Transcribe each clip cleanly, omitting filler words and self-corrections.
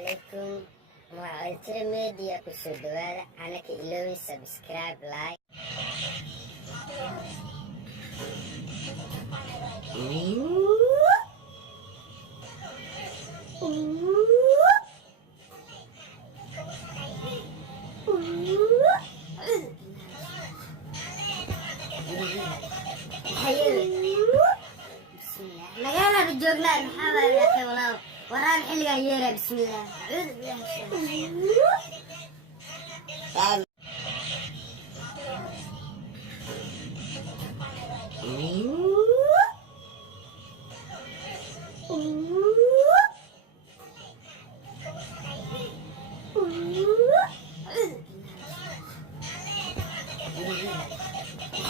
عليكم وعلى ميديا kusoo dhawaada anaka ilowin subscribe like magaalada joognaa maxaa baa yaaqay walaaw waraan xilliga yeera bismillaah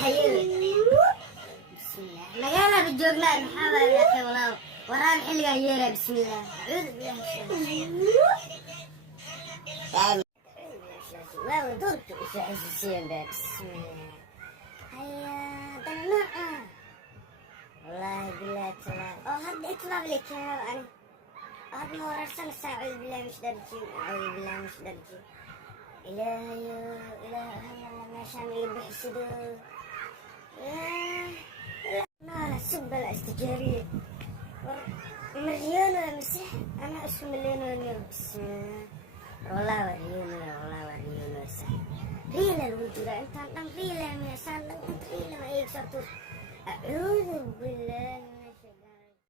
a'uudu billahi magaalada joognaa maxaa baa yaaqay walaaw waraan xilliga yeera bismillaah a'uudu billahi waaw doorka u xasuusiyeen bismillaah haya danaca wallahi billahi taala oo hadda itlab li kaab ani aad ma wararsan saacid billahi mش darjin a'uudu billahi mش darjin ilaahayo ma shamil bixsido لا سبل استجارية مليون مسح أنا اسم مليون بسم والله وريون مسح ريلا الوجود أنت ريلا ما يسال أنت ريلا ما يكسر أعوذ بالله